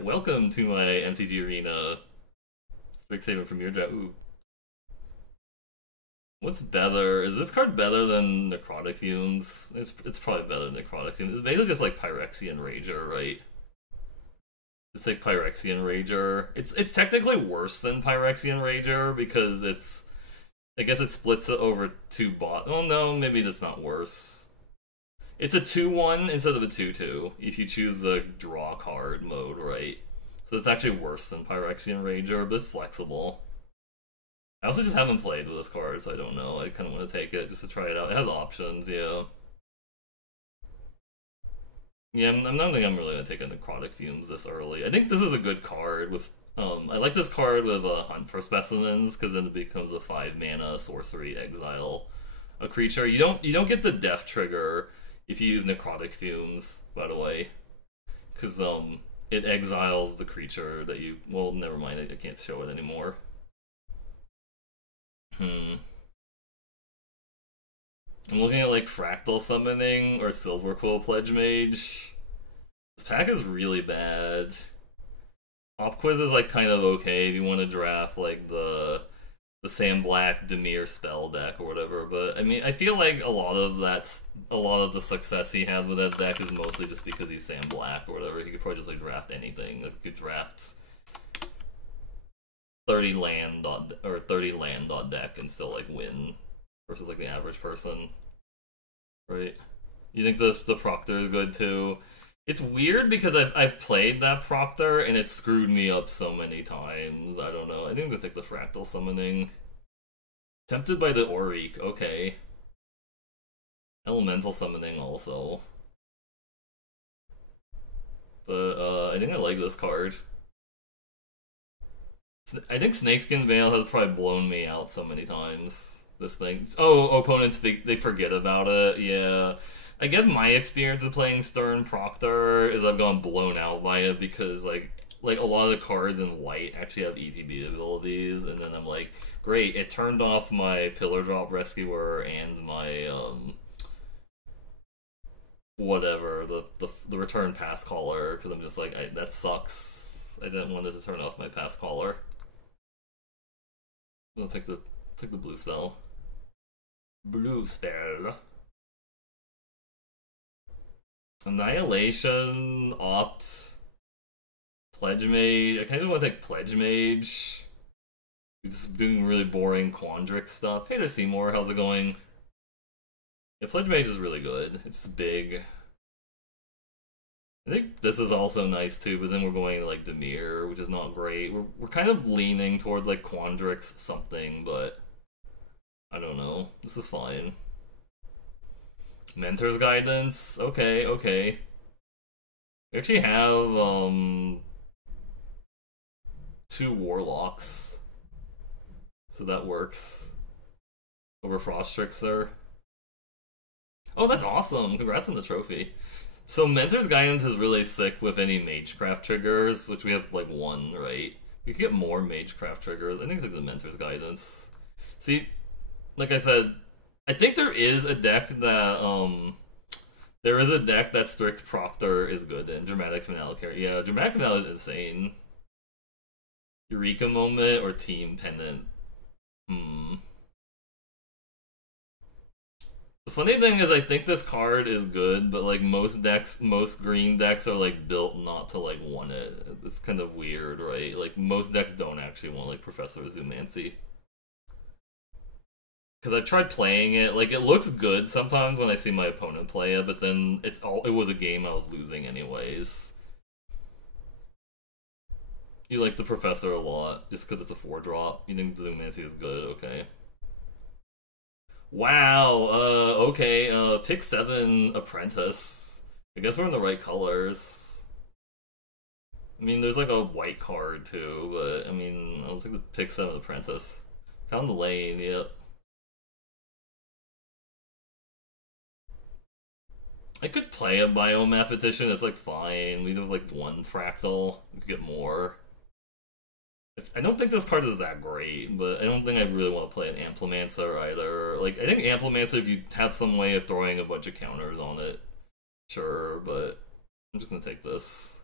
Temur. Welcome to my MTG Arena Strixhaven Premier Draft. Ooh. What's better? Is this card better than Necrotic Fumes? It's probably better than Necrotic Fumes. It's basically just like Phyrexian Rager, right? It's like Phyrexian Rager. It's technically worse than Phyrexian Rager because I guess it splits it over two bot. Oh no, maybe that's not worse. It's a 2-1 instead of a 2-2 if you choose the draw card mode, right? So it's actually worse than Phyrexian Rager, but it's flexible. I also just haven't played with this card, so I don't know. I kind of want to take it just to try it out. It has options, yeah. Yeah, I don't think I'm really going to take a Necrotic Fumes this early. I think this is a good card with... I like this card with a Hunt for Specimens, because then it becomes a 5-mana sorcery exile a creature. You don't get the death trigger if you use Necrotic Fumes, by the way. Because it exiles the creature that you... Well, never mind, I can't show it anymore. I'm looking at like Fractal Summoning or Silver Quill Pledge Mage. This pack is really bad. Op Quiz is like kind of okay if you want to draft like the Sam Black Dimir spell deck or whatever, but I mean I feel like a lot of the success he had with that deck is mostly just because he's Sam Black or whatever. He could probably just like draft anything. Like, he could draft 30 land dot deck and still like win versus like the average person, right? You think the Proctor is good too? It's weird because I've played that Proctor and it screwed me up so many times. I don't know. I think I'll just take the Fractal Summoning. Tempted by the Auric, okay. Elemental Summoning also. But I think I like this card. I think Snakeskin Veil has probably blown me out so many times. This thing. Oh, opponents, they forget about it. Yeah. I guess my experience of playing Stern Proctor is I've gone blown out by it because, like a lot of the cards in white actually have ETB abilities, and then I'm like, great, it turned off my Pillar Drop Rescuer and my, whatever, the Return Pass Caller, because I'm just like, that sucks. I didn't want it to turn off my Pass Caller. I'll take the blue spell. Blue spell. Annihilation, Opt, Pledge Mage. I kind of just want to take Pledge Mage. We're just doing really boring Quandrix stuff. Hey there, Seymour. How's it going? Yeah, Pledge Mage is really good. It's big. I think this is also nice too, but then we're going to like Dimir, which is not great. We're kind of leaning toward like Quandrix something, but I don't know. This is fine. Mentor's Guidance. Okay. We actually have 2 Warlocks, so that works over Frost Trickster. Oh, that's awesome! Congrats on the trophy. So Mentor's Guidance is really sick with any Magecraft triggers, which we have like 1, right? We could get more Magecraft triggers. I think it's like the Mentor's Guidance. See, like I said, I think there is a deck that Strict Proctor is good in. Dramatic Finale carry. Yeah, Dramatic Finale is insane. Eureka Moment or Team Pennant. The funny thing is I think this card is good, but like most green decks are like built not to like want it. It's kind of weird, right? Like most decks don't actually want like Professor Zoomancy. Because I've tried playing it, like it looks good sometimes when I see my opponent play it, but then it was a game I was losing anyways. You like the Professor a lot, just because it's a 4-drop. You think Zoomancy is good, okay. Wow, okay, pick 7 Apprentice. I guess we're in the right colors. I mean, there's like a white card too, but I mean, I'll take the pick 7 Apprentice. Found the lane, yep. I could play a Biomathematician, it's like fine. We have like 1 Fractal, we could get more. I don't think this card is that great, but I don't think I really want to play an Amplimancer either. Like, I think Amplimancer, if you have some way of throwing a bunch of counters on it, sure, but I'm just gonna take this.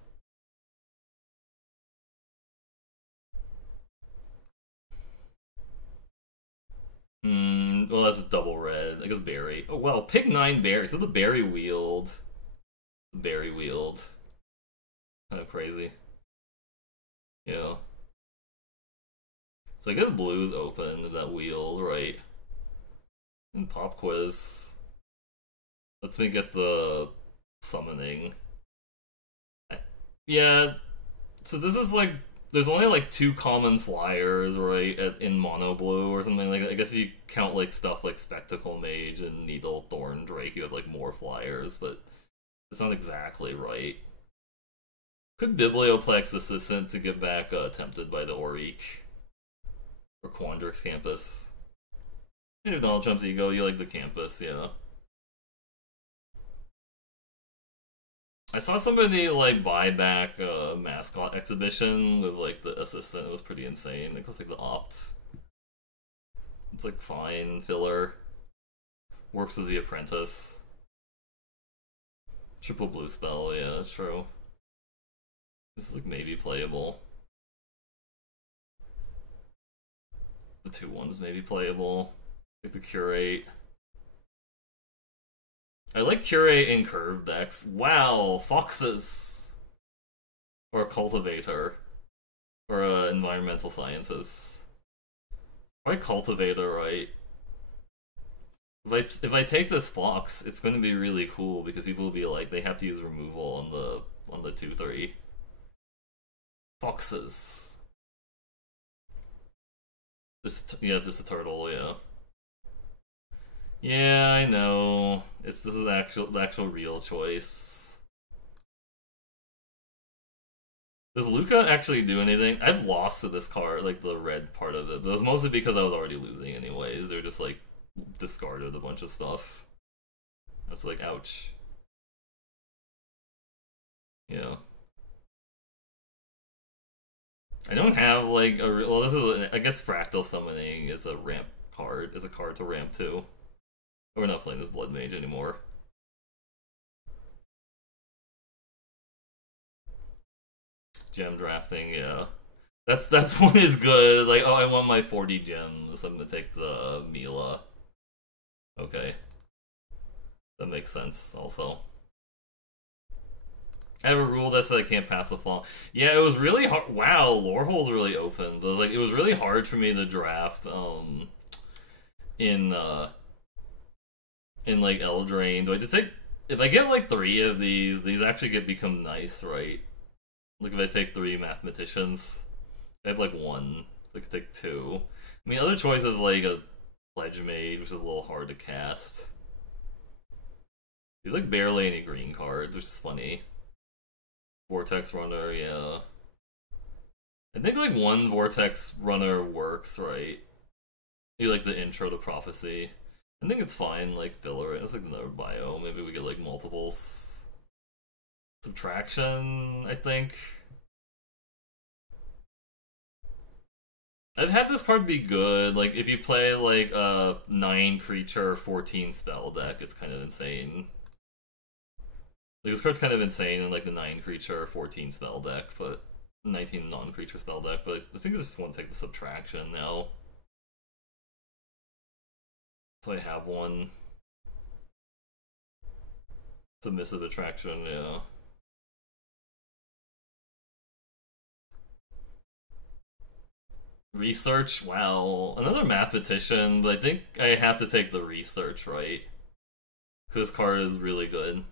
Well, that's a double red. I guess berry. Oh, well, pick 9 berries. So the berry wield. Berry wield. Kind of crazy. Yeah. So I guess blue's open to that wheel, right? And pop quiz. Lets me get the summoning. Yeah, so this is like there's only like 2 common flyers, right, in mono blue or something like that. I guess if you count like stuff like Spectacle Mage and Needle Thorn Drake, you have like more flyers, but it's not exactly right. Could Biblioplex Assistant to get back tempted by the Auric or Quandrix Campus? Maybe Donald Trump's ego, you like the campus, yeah. I saw somebody like buy back a mascot exhibition with like the assistant. It was pretty insane. It looks like the opt. It's like fine filler. Works as the apprentice. Triple blue spell, yeah, that's true. This is like maybe playable. The 2/1s maybe playable. Like the curate. I like curate in curve decks. Wow, foxes! Or cultivator. Or environmental sciences. Why cultivator, right? If I take this fox, it's going to be really cool because people will be like, they have to use removal on the 2/3. Foxes. Just a turtle, yeah. Yeah, I know. This is the actual real choice. Does Luca actually do anything? I've lost to this card, like the red part of it, but it was mostly because I was already losing anyways. They're just like discarded a bunch of stuff. I was like, ouch. Yeah. I don't have like well, this is I guess Fractal Summoning is a ramp card. Is a card to ramp too. We're not playing this Blood Mage anymore. Gem drafting, yeah. That's one is good. Like, oh, I want my 40 gems. I'm gonna take the Mila. Okay, that makes sense. Also, I have a rule that says I can't pass the fall. Yeah, it was really hard. Wow, Lorehole's really open, but like it was really hard for me to draft. In like Eldraine. Do I just take if I get like 3 of these actually become nice, right? Like if I take 3 mathematicians, I have like 1, so I could take 2. I mean, other choices like a Pledge Mage, which is a little hard to cast. There's like barely any green cards, which is funny. Vortex Runner, yeah. I think like 1 Vortex Runner works, right? You like the intro to Prophecy. I think it's fine, like filler it. It's like another bio. Maybe we get like multiples. Subtraction, I think. I've had this card be good. Like if you play like a 9 creature, 14 spell deck, it's kind of insane. Like this card's kind of insane in like the 9 creature, 14 spell deck, but 19 non-creature spell deck. But I think I just want to take the subtraction now. So I have 1. Submissive Attraction, yeah. Research, wow. Another mathematician, but I think I have to take the research, right? Because this card is really good.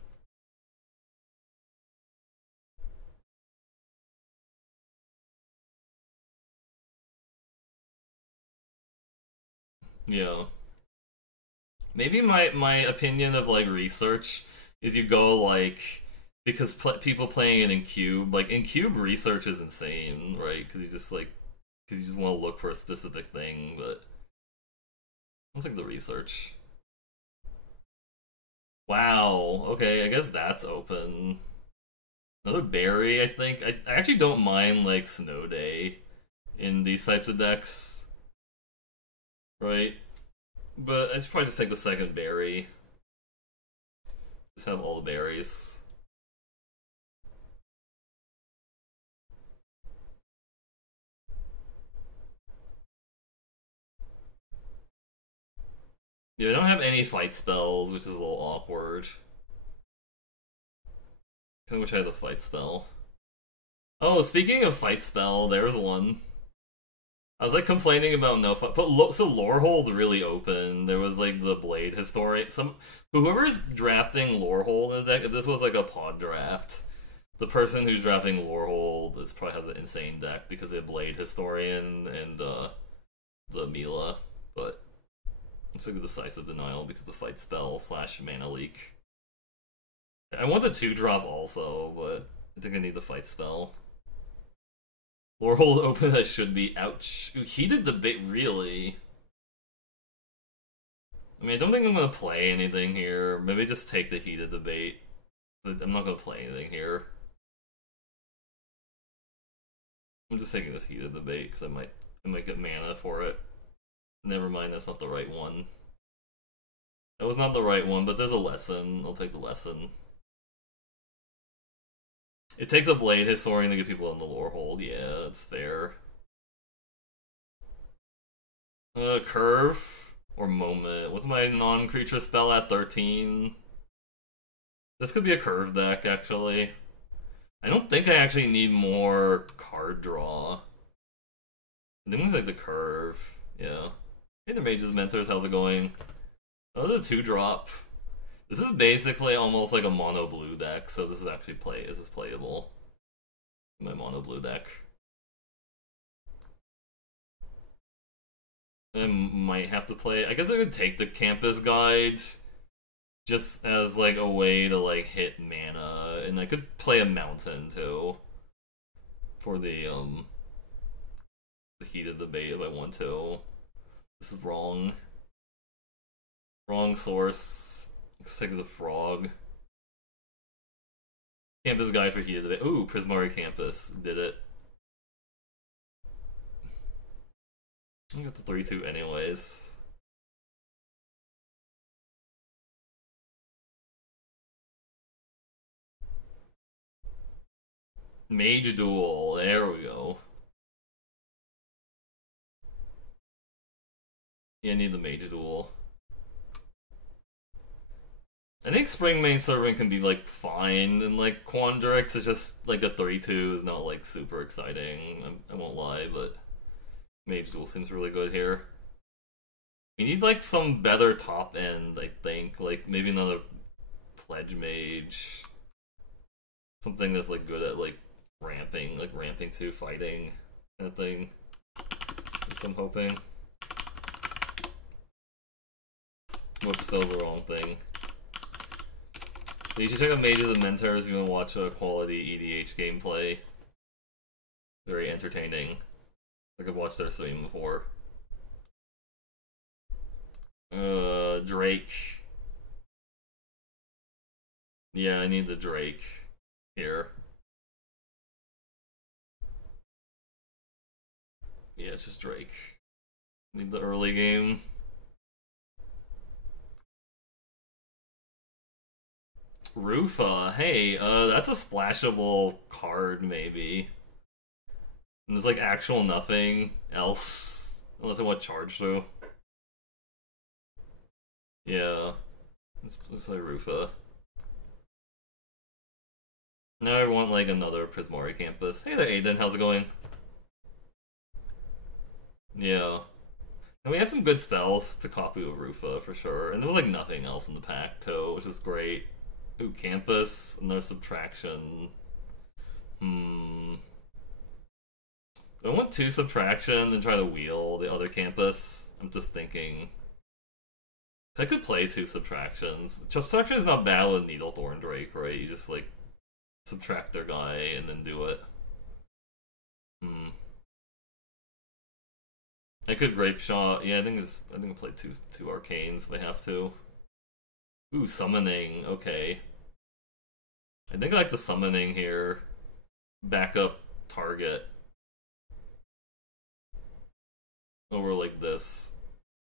Yeah. Maybe my opinion of like research is you go like because people playing it in cube, like in cube research is insane, right? Because you just want to look for a specific thing, but I'll take the research. Wow. Okay, I guess that's open. Another berry, I think. I actually don't mind like Snow Day in these types of decks, right? But I should probably just take the second berry. Just have all the berries. Yeah, I don't have any fight spells, which is a little awkward. I wish I had a fight spell. Oh, speaking of fight spell, there's one. I was like complaining about no fight, but so Lorehold really open. There was like the Blade Historian. Whoever's drafting Lorehold in his deck, if this was like a pod draft, the person who's drafting Lorehold is probably has an insane deck because they have Blade Historian and the Mila, but it's like a decisive denial because of the fight spell / mana leak. I want the 2-drop also, but I think I need the fight spell. Lorehold open that should be. Ouch. Ooh, Heated Debate, really? I mean, I don't think I'm gonna play anything here. Maybe just take the Heated Debate. I'm not gonna play anything here. I'm just taking this Heated Debate because I might get mana for it. Never mind, that's not the right one. That was not the right one, but there's a lesson. I'll take the lesson. It takes a Blade Historian to get people in the Lorehold. Yeah, that's fair. Curve or Moment. What's my non-creature spell at 13? This could be a curve deck, actually. I don't think I actually need more card draw. I think it's like the curve. Yeah. Hey there, Mages Mentors. How's it going? Oh, the 2-drop. This is basically almost like a mono blue deck, so this is actually playable. My mono blue deck. I might have to play. I guess I could take the Campus Guide just as like a way to like hit mana, and I could play a Mountain too for the Heated Debate if I want to. This is wrong. Wrong source. Let's take the Frog. Campus Guide for Heated Debate. Ooh, Prismari Campus. Did it. I got the 3-2 anyways. Mage Duel. There we go. Yeah, I need the Mage Duel. I think Springmane Servant can be like fine, and like Quandrix is just like a 3-2 is not like super exciting. I won't lie, but Mage Duel seems really good here. We need like some better top end, I think. Like maybe another Pledge Mage. Something that's like good at like ramping to fighting kind of thing. That's what I'm hoping. Whoops, that was the wrong thing. So you should check out Mages and Mentors if you want to watch a quality EDH gameplay. Very entertaining. Like I've watched their stream before. Drake. Yeah, I need the Drake here. Yeah, it's just Drake. Need the early game. Rufa, hey, that's a splashable card, maybe. And there's like actual nothing else, unless I want charge through. Yeah, let's play Rufa. Now I want like another Prismari Campus. Hey there, Aiden, how's it going? Yeah. And we have some good spells to copy with Rufa for sure, and there was like nothing else in the pack too, which is great. Ooh, Campus, and there's Subtraction. Do I want 2 Subtraction and try to wheel the other Campus? I'm just thinking. I could play 2 Subtractions. Subtraction is not bad with Needlethorn Drake, right? You just, like, subtract their guy and then do it. I could Grape Shot. Yeah, I think I'll play two Arcanes if I have to. Ooh, Summoning. Okay. I think I like the Summoning here. Backup target. Over like this.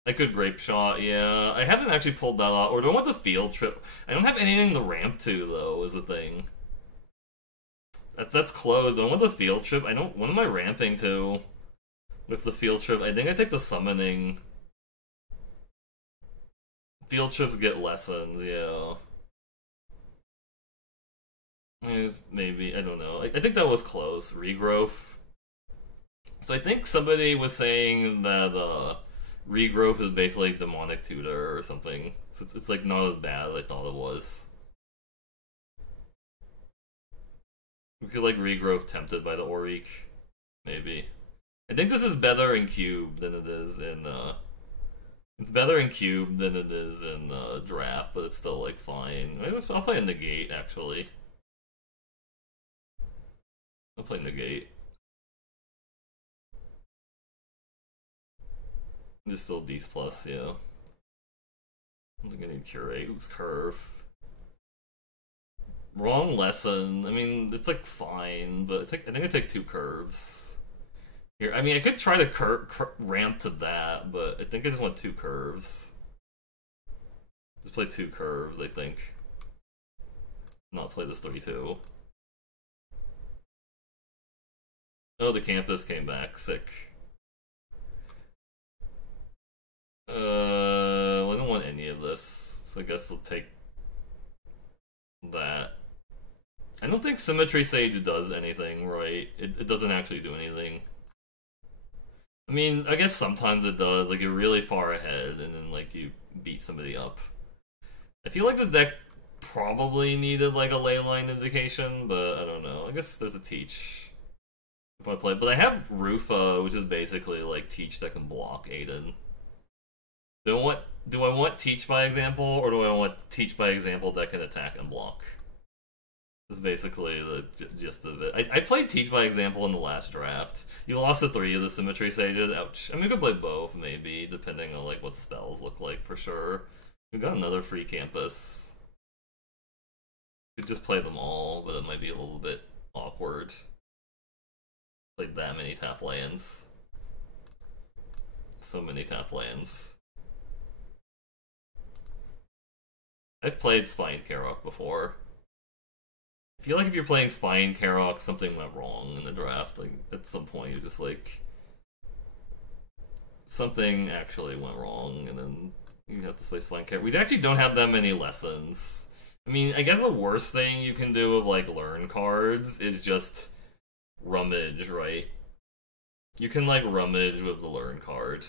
I could Grape Shot, yeah. I haven't actually pulled that out. Or do I want the Field Trip? I don't have anything to ramp to, though, is the thing. That's closed. I want the Field Trip. I don't... What am I ramping to? With the Field Trip, I think I take the Summoning. Field trips get lessons, yeah. Maybe, I don't know. I think that was close. Regrowth. So I think somebody was saying that regrowth is basically demonic tutor or something. So it's like not as bad as I thought it was. We could like regrowth tempted by the Auric. Maybe. I think this is better in cube than it is in it's better in cube than it is in draft, but it's still like fine. I'll play in negate actually. I'll play negate. It's still D's plus, yeah. I think I need curate. Who's curve? Wrong lesson. I mean, it's like fine, but I think I take 2 curves. Here, I mean, I could try to ramp to that, but I think I just want 2 curves. Just play 2 curves, I think. Not play this 3-2. Oh, the campus came back. Sick. I don't want any of this, so I guess I'll take that. I don't think Symmetry Sage does anything, right? It doesn't actually do anything. I mean, I guess sometimes it does, like you're really far ahead and then like you beat somebody up. I feel like the deck probably needed like a leyline indication, but I don't know. I guess there's a teach if I play, but I have Rufa, which is basically like teach that can block Aiden. Do I want teach by example, or do I want teach by example that can attack and block? That's basically the gist of it. I played teach by example in the last draft. You lost to 3 of the Symmetry Sages. Ouch. I mean, we could play both, maybe, depending on like what spells look like for sure. We got another free campus. Could just play them all, but it might be a little bit awkward. Played that many tap lands. So many tap lands. I've played Spine Karok before. I feel like if you're playing Spine Karok, something went wrong in the draft. Like, at some point, you're just like... something actually went wrong, and then you have to play Spine Karok. We actually don't have that many lessons. I mean, I guess the worst thing you can do with, like, learn cards is just rummage, right? You can, like, rummage with the learn card.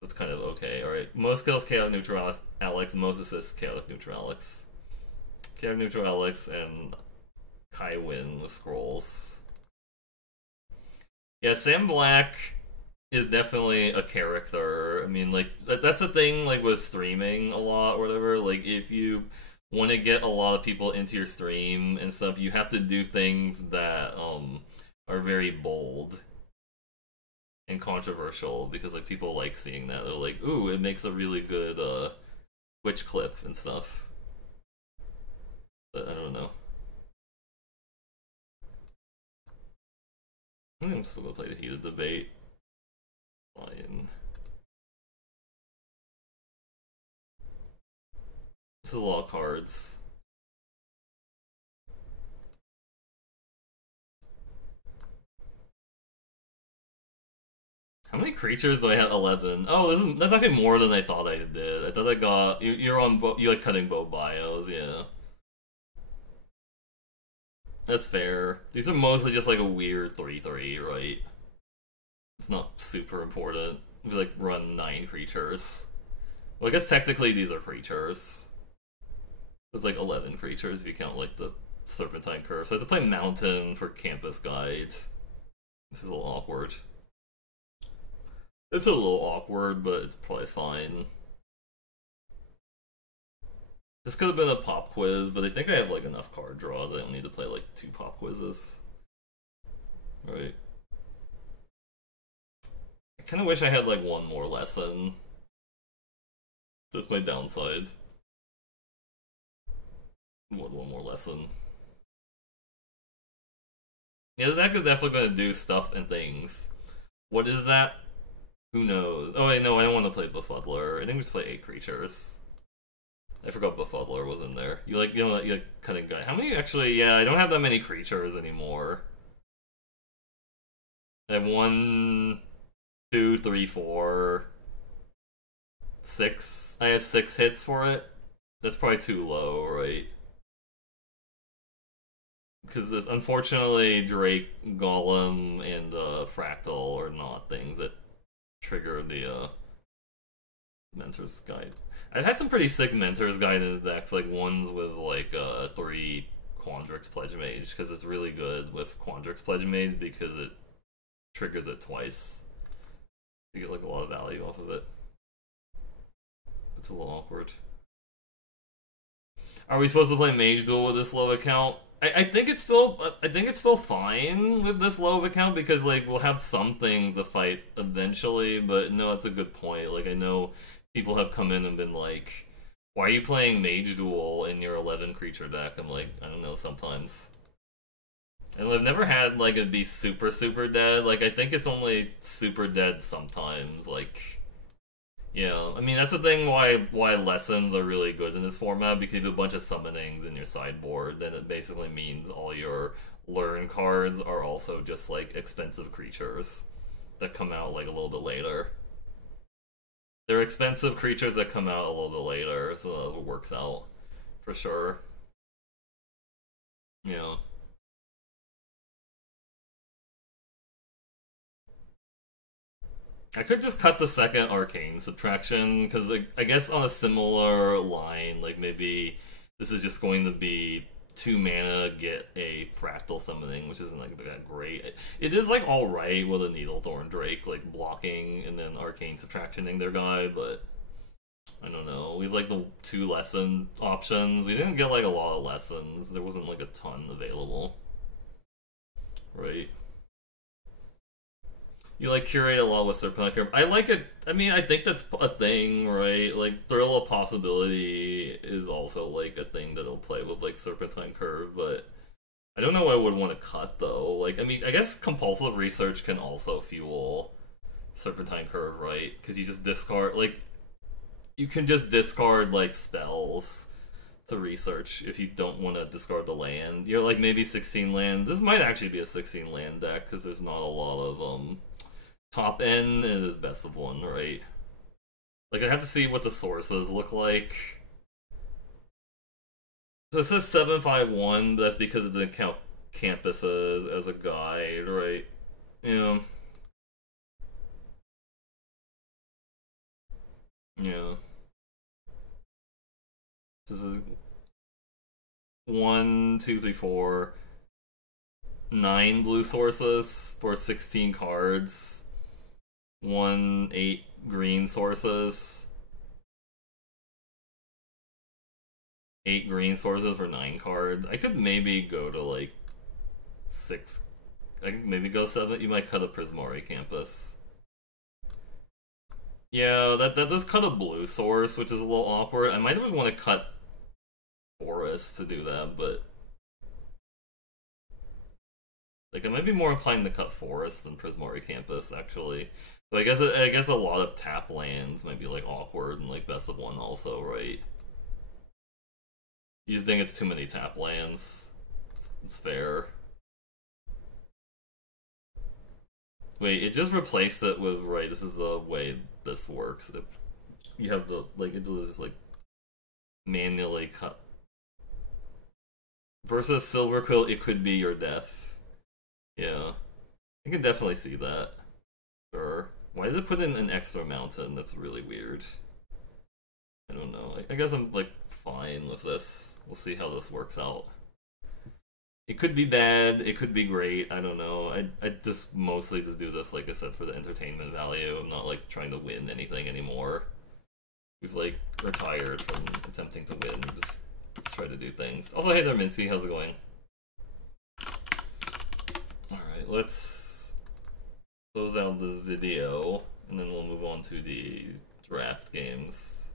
That's kind of okay. Alright, most kills Chaotic Neutral Alex, most assists Chaotic Neutral Alex. Chaotic Neutral Alex and Kai win with scrolls. Yeah, Sam Black is definitely a character. I mean, like, that's the thing, like, with streaming a lot or whatever. Like, if you want to get a lot of people into your stream and stuff, you have to do things that are very bold and controversial, because like people like seeing that. They're like, ooh, it makes a really good Twitch clip and stuff. But I don't know. I think I'm still gonna play the Heated Debate. Lion. This is a lot of cards. How many creatures do I have? 11. Oh, that's actually more than I thought I did. I thought I got... You're on... You like cutting both bios, yeah. That's fair. These are mostly just like a weird 3-3, right? It's not super important. We like run 9 creatures. Well, I guess technically these are creatures. There's like 11 creatures if you count like the Serpentine Curve. So I have to play Mountain for Campus Guide. This is a little awkward. It's a little awkward, but it's probably fine. This could have been a pop quiz, but I think I have like enough card draw that I don't need to play like 2 pop quizzes. Right. I kind of wish I had like 1 more lesson. That's my downside. One more lesson. Yeah, the deck is definitely going to do stuff and things. What is that? Who knows? Oh wait, no, I don't want to play Befuddler. I think we just play 8 creatures. I forgot Befuddler was in there. You like cutting guy. How many actually? Yeah, I don't have that many creatures anymore. I have 1, 2, 3, 4. 6. I have 6 hits for it. That's probably too low, right? Because unfortunately, Drake, Golem, and Fractal are not things that trigger the Mentor's Guide. I've had some pretty sick Mentor's Guide in the decks, like ones with like 3 Quandrix Pledge Mage, because it's really good with Quandrix Pledge Mage because it triggers it twice. You get like a lot of value off of it. It's a little awkward. Are we supposed to play Mage Duel with this low account? I think it's still fine with this low of account because like we'll have some things to fight eventually, but no, that's a good point. Like I know people have come in and been like, why are you playing Mage Duel in your 11 creature deck? I'm like, I don't know, sometimes. And I've never had like it be super dead. Like I think it's only super dead sometimes, like yeah, I mean that's the thing why lessons are really good in this format, because you have a bunch of summonings in your sideboard, then it basically means all your learn cards are also just like expensive creatures that come out like a little bit later. They're expensive creatures that come out a little bit later, so it works out for sure. Yeah. I could just cut the second arcane subtraction, because like, I guess on a similar line, like maybe this is just going to be 2 mana, get a fractal summoning, which isn't like that great. It is like alright with a Needlethorn Drake, like blocking and then arcane subtractioning their guy, but I don't know. We have like the 2 lesson options. We didn't get like a lot of lessons. There wasn't like a ton available. Right? You like curate a lot with Serpentine Curve. I like it. I mean, I think that's a thing, right? Like Thrill of Possibility is also like a thing that'll play with like Serpentine Curve, but I don't know what I would want to cut though. Like, I mean, I guess Compulsive Research can also fuel Serpentine Curve, right? Because you just discard like you can just discard like spells to research if you don't want to discard the land. You're like maybe 16 lands. This might actually be a 16 land deck because there's not a lot of top end, and it is best of 1, right? Like I have to see what the sources look like. So it says 751, but that's because it didn't count campuses as a guide, right? Yeah. Yeah. This is 1, 2, 3, 4, 9 blue sources for 16 cards. 8 green sources. 8 green sources for 9 cards. I could maybe go to like 6. I could maybe go 7. You might cut a Prismari Campus. Yeah, that does cut a blue source, which is a little awkward. I might just want to cut Forest to do that, but like I might be more inclined to cut Forest than Prismari Campus, actually. But I guess a lot of tap lands might be like awkward and like best of 1 also, right? You just think it's too many tap lands. It's fair. Wait, it just replaced it with, right, this is the way this works. You have the, like, it just like manually cut. Versus Silver Quill, it could be your death. Yeah. I can definitely see that. Sure. Why did it put in an extra mountain? That's really weird. I don't know. I guess I'm, like, fine with this. We'll see how this works out. It could be bad, it could be great, I don't know. I just mostly just do this, like I said, for the entertainment value. I'm not, like, trying to win anything anymore. We've, like, retired from attempting to win. We just try to do things. Also, hey there, Minsky. How's it going? Alright, let's close out this video, and then we'll move on to the draft games.